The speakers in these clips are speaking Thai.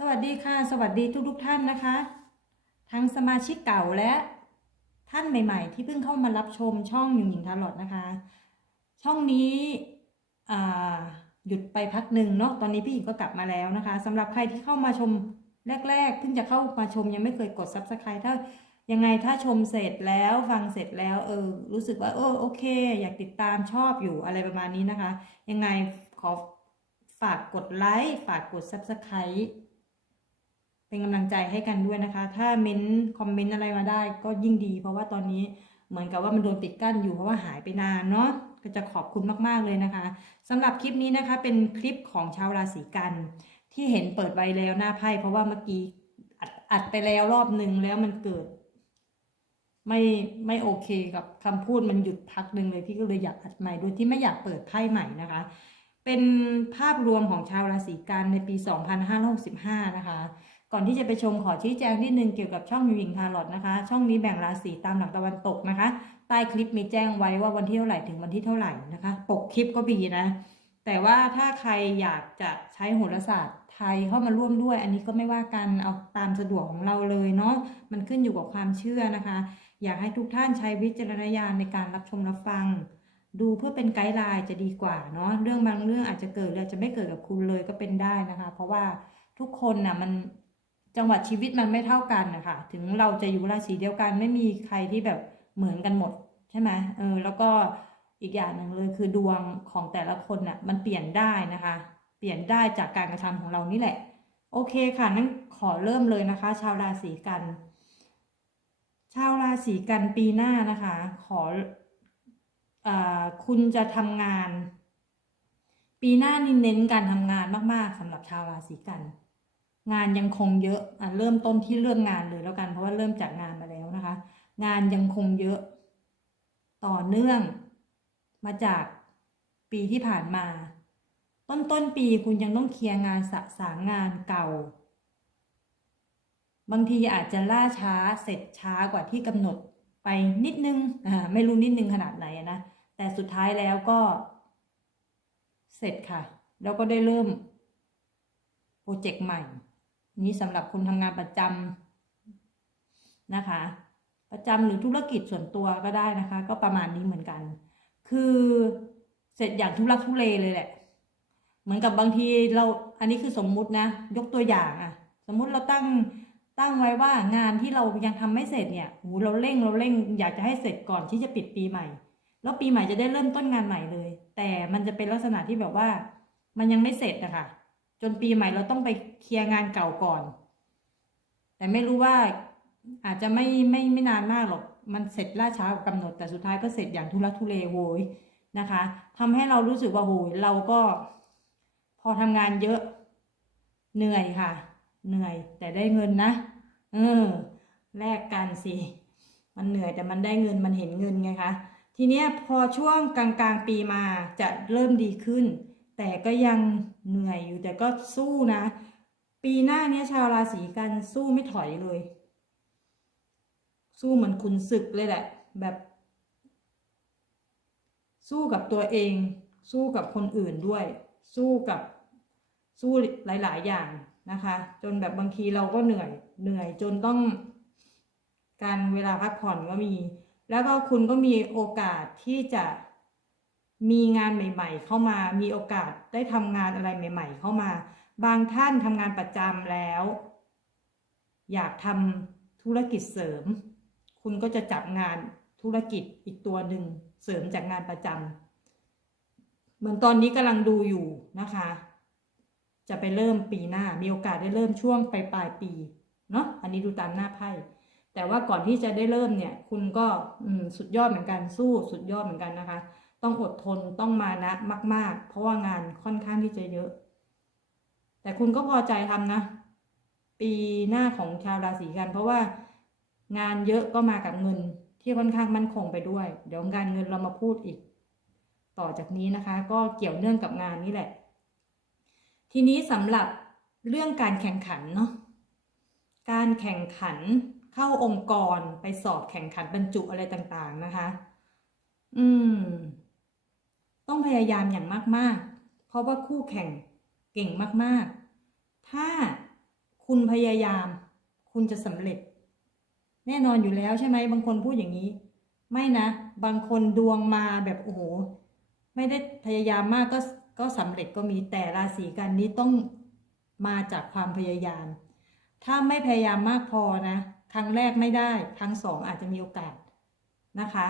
สวัสดีค่ะ สวัสดีทุกทุกท่านนะคะ ทั้งสมาชิกเก่าและท่านใหม่ ๆ ที่เพิ่งเข้ามารับชมช่องหญิงหญิงทาร์ลอตนะคะ ช่องนี้หยุดไปพักหนึ่งเนาะตอนนี้พี่หญิงก็กลับมาแล้วนะคะสำหรับใครที่เข้ามาชมแรกๆเพิ่งจะเข้ามาชมยังไม่เคยกด subscribe ถ้ายังไงถ้าชมเสร็จแล้วฟังเสร็จแล้วเออรู้สึกว่าเออโอเค อยากติดตามชอบอยู่อะไรประมาณนี้นะคะ ยังไงขอฝากกดไลค์ฝากกด subscribe เป็นกำลังใจให้กันด้วยนะคะ ถ้าเม้นคอมเมนต์อะไรมาได้ก็ยิ่งดี เพราะว่าตอนนี้เหมือนกับว่ามันโดนปิดกั้นอยู่เพราะว่าหายไปนานเนาะก็จะขอบคุณมากๆเลยนะคะสำหรับคลิปนี้นะคะเป็นคลิปของชาวราศีกัน ที่เห็นเปิดไว้แล้วหน้าไพ่เพราะว่าเมื่อกี้อัดอัดไปแล้วรอบหนึ่งแล้วมันเกิด ไม่ไม่โอเคกับคำพูดมันหยุดพักหนึ่งเลยพี่ก็เลยอยากอัดใหม่โดยที่ไม่อยากเปิดไพ่ใหม่นะคะ เป็นภาพรวมของชาวราศีกันในปี 2565 นะคะ ก่อนที่จะไปชมขอชี้แจงนิดนึงเกี่ยวกับช่องยูหญิงทาร์ลอตนะคะ ช่องนี้แบ่งราศีตามหลักตะวันตกนะคะ ใต้คลิปมีแจ้งไว้ว่าวันที่เท่าไหร่ถึงวันที่เท่าไหร่นะคะ ปกคลิปก็มีนะ แต่ว่าถ้าใครอยากจะใช้โหราศาสตร์ไทยเข้ามาร่วมด้วย อันนี้ก็ไม่ว่ากันเอาตามสะดวกของเราเลยเนาะมันขึ้นอยู่กับความเชื่อนะคะ อยากให้ทุกท่านใช้วิจารณญาณในการรับชมรับฟัง ดูเพื่อเป็นไกด์ไลน์จะดีกว่าเนาะเรื่องบางเรื่องอาจจะเกิดหรืออาจจะไม่เกิดกับคุณเลยก็เป็นได้นะคะ เพราะว่าทุกคนนะ่ะมัน จังหวะชีวิตมันไม่เท่ากันนะคะถึงเราจะอยู่ราศีเดียวกันไม่มีใครที่แบบเหมือนกันหมดใช่ไหมเออแล้วก็อีกอย่างหนึ่งเลยคือดวงของแต่ละคนน่ะมันเปลี่ยนได้นะคะ เปลี่ยนได้จากการกระทำของเรานี่แหละ โอเคค่ะนั้นขอเริ่มเลยนะคะ ชาวราศีกัน ชาวราศีกันปีหน้านะคะ ขออคุณจะทำงาน ปีหน้านี่เน้นการทำงานมากๆสำหรับชาวราศีกัน งานยังคงเยอะอะเริ่มต้นที่เรื่องงานเลยแล้วกัน เพราะว่าเริ่มจากงานมาแล้วนะคะ งานยังคงเยอะ ต่อเนื่องมาจากปีที่ผ่านมา ต้นต้นปีคุณยังต้องเคลียร์งานสะสางงานเก่า บางทีอาจจะล่าช้าเสร็จช้ากว่าที่กำหนดไปนิดนึงอ่าไม่รู้นิดนึงขนาดไหนนะแต่สุดท้ายแล้วก็ เสร็จค่ะ แล้วก็ได้เริ่มโปรเจกต์ใหม่ นี้สำหรับคนทำงานประจำนะคะ ประจำหรือธุรกิจส่วนตัวก็ได้นะคะ ก็ประมาณนี้เหมือนกัน คือเสร็จอย่างทุลักทุเลเลยแหละ เหมือนกับบางทีเราอันนี้คือสมมุตินะ ยกตัวอย่างอะสมมุติเราตั้งตั้งไว้ว่างานที่เรายังทำไม่เสร็จเนี่ยโหเราเร่งเราเร่ง อยากจะให้เสร็จก่อนที่จะปิดปีใหม่ แล้วปีใหม่จะได้เริ่มต้นงานใหม่เลย แต่มันจะเป็นลักษณะที่แบบว่า มันยังไม่เสร็จนะคะ จนปีใหม่เราต้องไปเคลียร์งานเก่าก่อน แต่ไม่รู้ว่าอาจจะไม่ไม่ไม่นานมากหรอก มันเสร็จล่าช้ากว่ากำหนดแต่สุดท้ายก็เสร็จอย่างทุลักทุเลโวยนะคะทำให้เรารู้สึกว่าโหยเราก็ พอทำงานเยอะเหนื่อยค่ะ เหนื่อยแต่ได้เงินนะเออแลกกันสิ มันเหนื่อยแต่มันได้เงินมันเห็นเงินไงคะทีเนี้ยพอช่วงกลางกลางปีมาจะเริ่มดีขึ้น แต่ก็ยังเหนื่อยอยู่แต่ก็สู้นะ ปีหน้าเนี้ยชาวราศีกันสู้ไม่ถอยเลย สู้เหมือนคุณศึกเลยแหละ แบบ สู้กับตัวเอง สู้กับคนอื่นด้วย สู้กับสู้หลาย ๆ อย่างนะคะ จนแบบบางทีเราก็เหนื่อยเหนื่อยจนต้องการเวลาพักผ่อนก็มี แล้วก็คุณก็มีโอกาสที่จะ มีงานใหม่ ๆ เข้ามา มีโอกาสได้ทำงานอะไรใหม่ ๆ เข้ามา บางท่านทำงานประจำแล้ว อยากทำธุรกิจเสริม คุณก็จะจับงานธุรกิจอีกตัวหนึ่งเสริมจากงานประจำเหมือนตอนนี้กำลังดูอยู่นะคะ จะไปเริ่มปีหน้า มีโอกาสได้เริ่มช่วงปลายปลายปีเนาะ อันนี้ดูตามหน้าไพ่แต่ว่าก่อนที่จะได้เริ่มเนี่ย คุณก็สุดยอดเหมือนกันสู้สุดยอดเหมือนกันนะคะ ต้องอดทนต้องมานะมาก ๆ เพราะว่างานค่อนข้างที่จะเยอะ แต่คุณก็พอใจทำนะ ปีหน้าของชาวราศีกัน เพราะว่างานเยอะก็มากับเงินที่ค่อนข้างมั่นคงไปด้วย เดี๋ยวการเงินเรามาพูดอีก ต่อจากนี้นะคะ ก็เกี่ยวเนื่องกับงานนี่แหละ ทีนี้สำหรับเรื่องการแข่งขันเนาะการแข่งขันเข้าองค์กรไปสอบแข่งขันบรรจุอะไรต่างๆนะคะ อืม ต้องพยายามอย่างมากๆ เพราะว่าคู่แข่งเก่งมากๆ ถ้าคุณพยายาม คุณจะสำเร็จ แน่นอนอยู่แล้วใช่ไหมบางคนพูดอย่างนี้ ไม่นะ บางคนดวงมาแบบโอ้โหไม่ได้พยายามมากก็ก็สำเร็จก็มีแต่ราศีกันนี้ต้องมาจากความพยายาม ถ้าไม่พยายามมากพอนะ ครั้งแรกไม่ได้ ครั้งสองอาจจะมีโอกาสนะคะ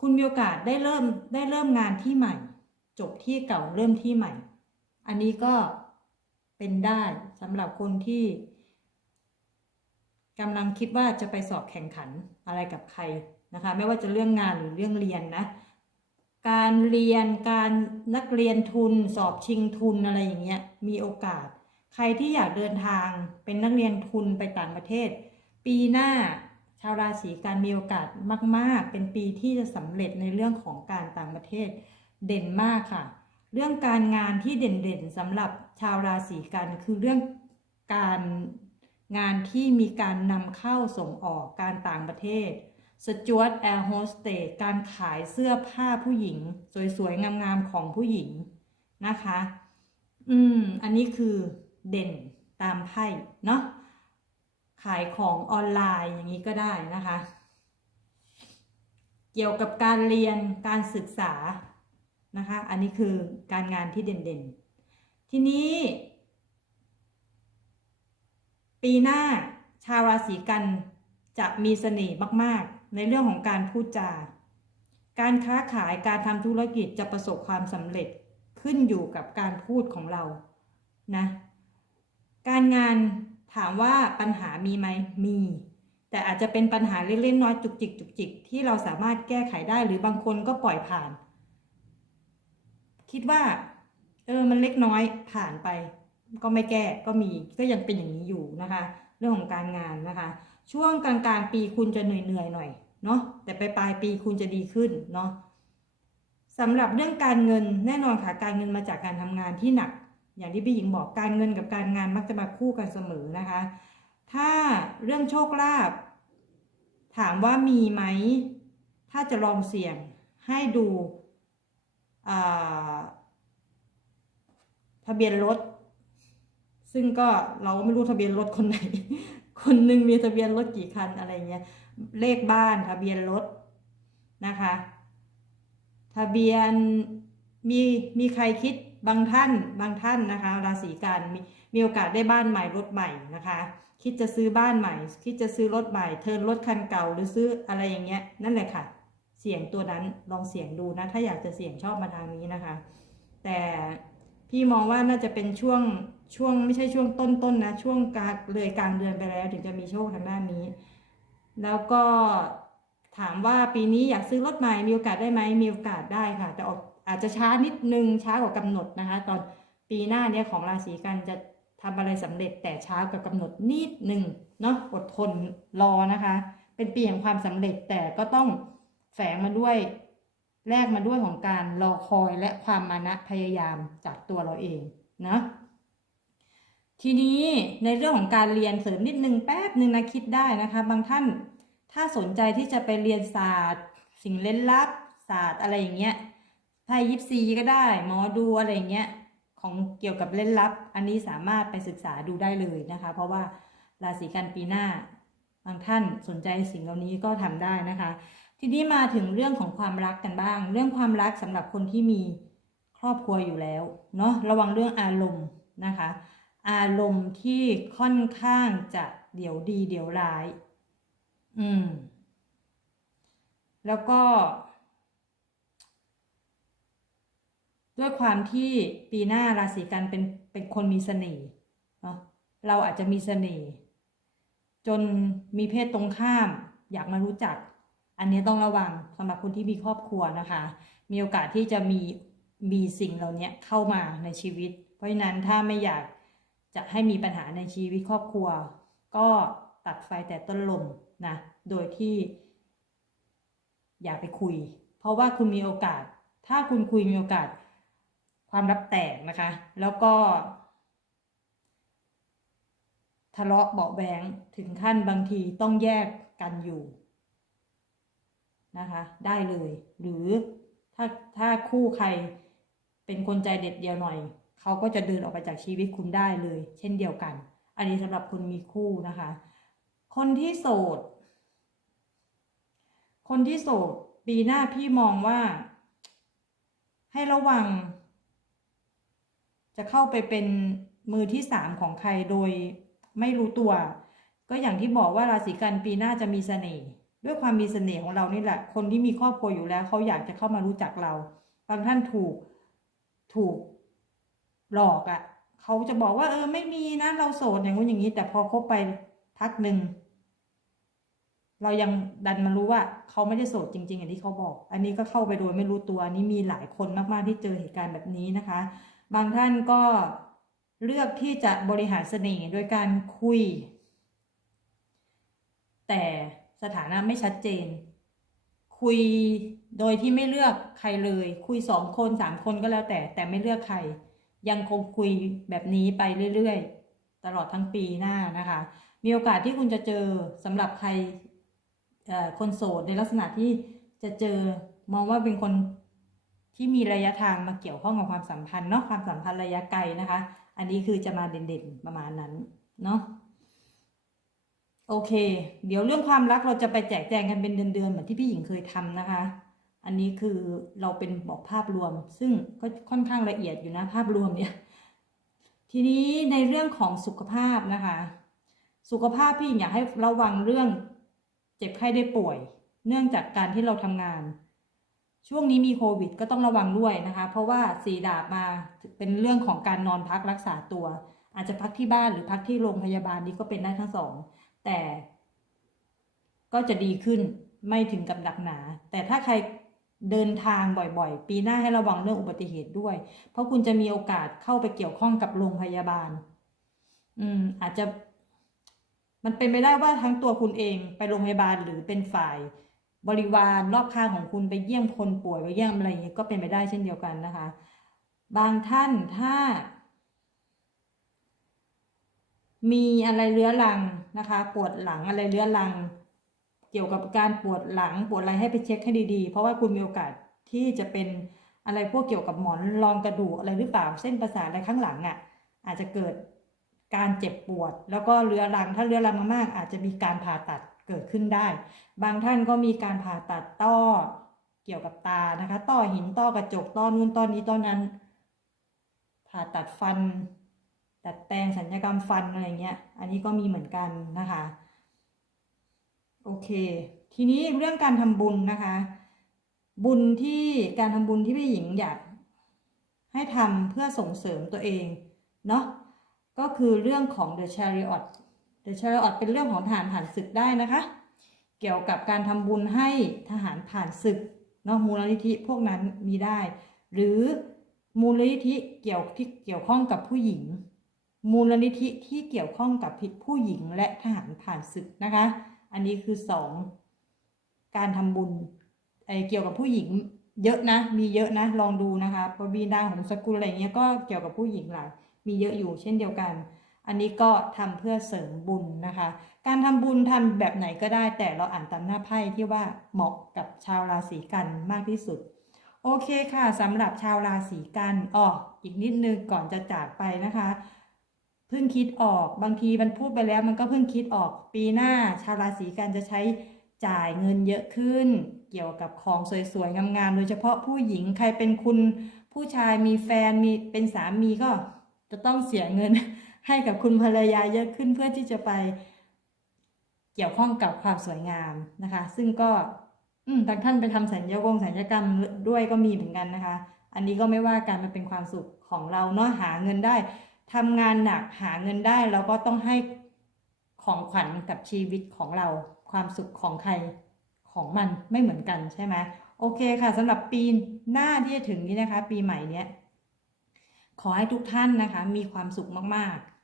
คุณมีโอกาสได้เริ่มได้เริ่มงานที่ใหม่ จบที่เก่าเริ่มที่ใหม่ อันนี้ก็เป็นได้สำหรับคนที่กำลังคิดว่าจะไปสอบแข่งขันอะไรกับใครนะคะ ไม่ว่าจะเรื่องงานหรือเรื่องเรียนนะ การเรียนการนักเรียนทุน สอบชิงทุนอะไรอย่างเงี้ยมีโอกาส ใครที่อยากเดินทางเป็นนักเรียนทุนไปต่างประเทศ ปีหน้า ชาวราศีกันมีโอกาสมาก ๆ เป็นปีที่จะสำเร็จในเรื่องของการต่างประเทศเด่นมากค่ะ เรื่องการงานที่เด่นๆสำหรับชาวราศีกันคือเรื่องการงานที่มีการนำเข้าส่งออกการต่างประเทศสจวตแอร์โฮสเตสการขายเสื้อผ้าผู้หญิง สวยๆ งามๆ ของผู้หญิงนะคะ อืม อันนี้คือเด่นตามไพ่เนาะ ขายของออนไลน์อย่างนี้ก็ได้นะคะ เกี่ยวกับการเรียนการศึกษานะคะ อันนี้คือการงานที่เด่นๆ ทีนี้ ปีหน้าชาวราศีกันจะมีเสน่ห์มากๆ ในเรื่องของการพูดจา การค้าขายการทำธุรกิจจะประสบความสำเร็จขึ้นอยู่กับการพูดของเรานะ การงาน ถามว่าปัญหามีไหมมี แต่อาจจะเป็นปัญหาเล่นๆน้อยจุกจิกจุกจิกที่เราสามารถแก้ไขได้หรือบางคนก็ปล่อยผ่าน คิดว่า เออมันเล็กน้อยผ่านไป ก็ไม่แก้ก็มีก็ยังเป็นอย่างนี้อยู่นะคะ เรื่องของการงานนะคะ ช่วงกลางๆปีคุณจะเหนื่อยๆหน่อยเนาะแต่ไปปลายปีคุณจะดีขึ้นเนาะสำหรับเรื่องการเงินแน่นอนค่ะการเงินมาจากการทำงานที่หนัก อย่างที่พี่หญิงบอกการเงินกับการงานมักจะมาคู่กันเสมอนะคะ ถ้าเรื่องโชคลาภถามว่ามีไหม ถ้าจะลองเสี่ยงให้ดูทะเบียนรถ ซึ่งก็เราไม่รู้ทะเบียนรถคนไหน คนหนึ่งมีทะเบียนรถกี่คันอะไรเงี้ย เลขบ้านทะเบียนรถนะคะ ทะเบียนมีมีใครคิด บางท่านบางท่านนะคะ ราศีกันมีมีโอกาสได้บ้านใหม่รถใหม่นะคะ คิดจะซื้อบ้านใหม่ คิดจะซื้อรถใหม่ เทิร์นรถคันเก่าหรือซื้ออะไรอย่างเงี้ยนั่นแหละค่ะ เสี่ยงตัวนั้นลองเสี่ยงดูนะ ถ้าอยากจะเสี่ยงชอบมาทางนี้นะคะ แต่พี่มองว่าน่าจะเป็นช่วงช่วงไม่ใช่ช่วงต้นๆนนะช่วงกลางเลยกลางเดือนไปแล้ว ถึงจะมีโชคทางด้านนี้ แล้วก็ถามว่าปีนี้อยากซื้อรถใหม่มีโอกาสได้ไหมมีโอกาสได้ค่ะ แต่ออก อาจจะช้านิดนึงช้ากว่ากำหนดนะคะ ตอนปีหน้าเนี้ยของราศีกันจะทำอะไรสำเร็จแต่ช้ากว่ากำหนดนิดหนึ่งเนาะอดทนรอนะคะ เป็นปีแห่งความสำเร็จแต่ก็ต้องแฝงมาด้วยแลกมาด้วยของการรอคอยและความมานะพยายามจากตัวเราเองนะทีนี้ในเรื่องของการเรียนเสริมนิดนึงแป๊บนึงนะคิดได้นะคะ บางท่านถ้าสนใจที่จะไปเรียนศาสตร์ สิ่งเล่นลับศาสตร์อะไรอย่างเงี้ย ไพ่ยิปซีก็ได้หมอดูอะไรเงี้ยของเกี่ยวกับเล่นลับ อันนี้สามารถไปศึกษาดูได้เลยนะคะ เพราะว่าราศีกันปีหน้าบางท่านสนใจสิ่งเหล่านี้ก็ทำได้นะคะ ทีนี้มาถึงเรื่องของความรักกันบ้าง เรื่องความรักสำหรับคนที่มีครอบครัวอยู่แล้วเนาะระวังเรื่องอารมณ์นะคะ อารมณ์ที่ค่อนข้างจะเดี๋ยวดีเดี๋ยวร้าย อืม แล้วก็ ด้วยความที่ปีหน้าราศีกันเป็นเป็นคนมีเสน่ห์เนาะเราอาจจะมีเสน่ห์จนมีเพศตรงข้าม อยากมารู้จัก อันนี้ต้องระวังสำหรับคนที่มีครอบครัวนะคะ มีโอกาสที่จะมีมีสิ่งเหล่านี้เข้ามาในชีวิต เพราะฉะนั้นถ้าไม่อยากจะให้มีปัญหาในชีวิตครอบครัว ก็ตัดไฟแต่ต้นลมนะโดยที่ อย่าไปคุย เพราะว่าคุณมีโอกาส ถ้าคุณคุยมีโอกาส ความลับแตกนะคะ แล้วก็ ทะเลาะเบาแวงถึงขั้นบางทีต้องแยกกันอยู่นะคะ ได้เลย หรือถ้าถ้าคู่ใครเป็นคนใจเด็ดเดียวหน่อย เขาก็จะเดินออกไปจากชีวิตคุณได้เลย เช่นเดียวกัน อันนี้สำหรับคนมีคู่นะคะ คนที่โสด คนที่โสดปีหน้าพี่มองว่า ให้ระวัง จะเข้าไปเป็นมือที่สามของใครโดยไม่รู้ตัว ก็อย่างที่บอกว่าราศีกันปีหน้าจะมีเสน่ห์ด้วยความมีเสน่ห์ของเรานี่แหละ คนที่มีครอบครัวอยู่แล้วเขาอยากจะเข้ามารู้จักเรา บางท่านถูกถูกหลอกอะ่ะเขาจะบอกว่าเออไม่มีนะเราโสดอย่างนู้นอย่างนี้ แต่พอคบไปพักหนึ่งเรายังดันมารู้ว่าเขาไม่ได้โสดจริง ๆ อย่างที่เขาบอก อันนี้ก็เข้าไปโดยไม่รู้ตัวอันนี้มีหลายคนมากๆที่เจอเหตุการณ์แบบนี้นะคะ บางท่านก็เลือกที่จะบริหารเสน่ห์โดยการคุย แต่สถานะไม่ชัดเจน คุยโดยที่ไม่เลือกใครเลย คุยสองคนสามคนก็แล้วแต่ แต่ไม่เลือกใคร ยังคงคุยแบบนี้ไปเรื่อยๆ ตลอดทั้งปีหน้านะคะ มีโอกาสที่คุณจะเจอสำหรับใครคนโสดในลักษณะที่จะเจอมองว่าเป็นคน ที่มีระยะทางมาเกี่ยวข้องกับความสัมพันธ์เนาะความสัมพันธ์ระยะไกลนะคะ อันนี้คือจะมาเด่นๆประมาณนั้นเนาะโอเค เดี๋ยวเรื่องความรักเราจะไปแจกแจงกันเป็นเดือนๆเหมือนที่พี่หญิงเคยทำนะคะ อันนี้คือเราเป็นบอกภาพรวม ซึ่งก็ค่อนข้างละเอียดอยู่นะภาพรวมเนี่ย ทีนี้ในเรื่องของสุขภาพนะคะ สุขภาพพี่อยากให้ระวังเรื่อง เจ็บไข้ได้ป่วย เนื่องจากการที่เราทำงาน ช่วงนี้มีโควิดก็ต้องระวังด้วยนะคะ เพราะว่าสีดาบมาเป็นเรื่องของการนอนพักรักษาตัว อาจจะพักที่บ้านหรือพักที่โรงพยาบาลนี้ก็เป็นได้ทั้งสอง แต่ ก็จะดีขึ้นไม่ถึงกับหนักหนา แต่ถ้าใครเดินทางบ่อยๆ ปีหน้าให้ระวังเรื่องอุบัติเหตุด้วย เพราะคุณจะมีโอกาสเข้าไปเกี่ยวข้องกับโรงพยาบาล อืม อาจจะ มันเป็นไปได้ว่าทั้งตัวคุณเองไปโรงพยาบาลหรือเป็นฝ่าย บริวารรอบข้างของคุณไปเยี่ยมคนป่วยไปเยี่ยมอะไรอย่างเงี้ยก็เป็นไปได้เช่นเดียวกันนะคะ บางท่านถ้า มีอะไรเรื้อรังนะคะ ปวดหลังอะไรเรื้อรัง เกี่ยวกับการปวดหลังปวดอะไรให้ไปเช็คให้ดีๆ เพราะว่าคุณมีโอกาสที่จะเป็นอะไรพวกเกี่ยวกับหมอนรองกระดูกอะไรหรือเปล่าเส้นประสาทอะไรข้างหลังอะ่ะ อาจจะเกิดการเจ็บปวด แล้วก็เรื้อรังถ้าเรื้อรังมากๆอาจจะมีการผ่าตัด เกิดขึ้นได้ บางท่านก็มีการผ่าตัดต้อเกี่ยวกับตานะคะ ต้อหินต้อกระจกต้อนู่นต้อนี้ต้อนั้น ผ่าตัดฟันดัดแปลงสัญญกรรมฟันอะไรเงี้ย อันนี้ก็มีเหมือนกันนะคะ โอเค ทีนี้เรื่องการทำบุญนะคะ บุญที่การทำบุญที่พี่หญิงอยากให้ทำเพื่อส่งเสริมตัวเองเนาะก็คือเรื่องของ The Chariot The Chariot เป็นเรื่องของทหารผ่านศึกได้นะคะ เกี่ยวกับการทำบุญให้ทหารผ่านศึกนาะมูลนิธิพวกนั้นมีได้ หรือมูลนิธิเกี่ยวที่เกี่ยวข้องกับผู้หญิง มูลนิธิที่เกี่ยวข้องกับผู้หญิงและทหารผ่านศึกนะคะ อันนี้คือสองการทำบุญไอเกี่ยวกับผู้หญิงเยอะนะ มีเยอะนะ ลองดูนะคะปวีดาของสกุลอะไรเงี้ยก็เกี่ยวกับผู้หญิงหลายมีเยอะอยู่เช่นเดียวกัน อันนี้ก็ทำเพื่อเสริมบุญนะคะ การทำบุญทำแบบไหนก็ได้ แต่เราอ่านตามหน้าไพ่ที่ว่าเหมาะกับชาวราศีกันมากที่สุด โอเคค่ะสำหรับชาวราศีกันอ๋ออีกนิดนึงก่อนจะจากไปนะคะเพิ่งคิดออกบางทีมันพูดไปแล้วมันก็เพิ่งคิดออกปีหน้าชาวราศีกันจะใช้จ่ายเงินเยอะขึ้น เกี่ยวกับของสวยๆงามๆโดยเฉพาะผู้หญิงใครเป็นคุณผู้ชายมีแฟนมีเป็นสามีก็จะต้องเสียเงิน ให้กับคุณภรรยาเยอะขึ้นเพื่อที่จะไปเกี่ยวข้องกับความสวยงามนะคะ ซึ่งก็บางท่านไปทำสัญญากงสัญญกรรมด้วยก็มีเหมือนกันนะคะ อันนี้ก็ไม่ว่าการมันเป็นความสุขของเราเนาะหาเงินได้ทำงานหนักหาเงินได้เราก็ต้องให้ของขวัญกับชีวิตของเรา ความสุขของใครของมันไม่เหมือนกันใช่ไหมโอเคค่ะสำหรับปีหน้าที่จะถึงนี้นะคะ ปีใหม่เนี้ยขอให้ทุกท่านนะคะ มีความสุขมากๆ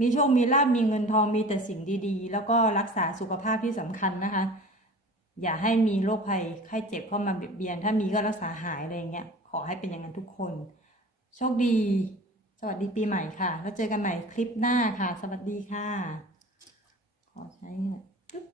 มีโชค มีลาบมีเงินทองมีแต่สิ่งดีๆ แล้วก็รักษาสุขภาพที่สำคัญนะคะ อย่าให้มีโรคภัยไข้เจ็บเข้ามาเบียดเบียน ถ้ามีก็รักษาหายอะไรเงี้ย ขอให้เป็นอย่างนั้นทุกคน โชคดี สวัสดีปีใหม่ค่ะ แล้วเจอกันใหม่คลิปหน้าค่ะ สวัสดีค่ะ ขอใช้นี่แหละ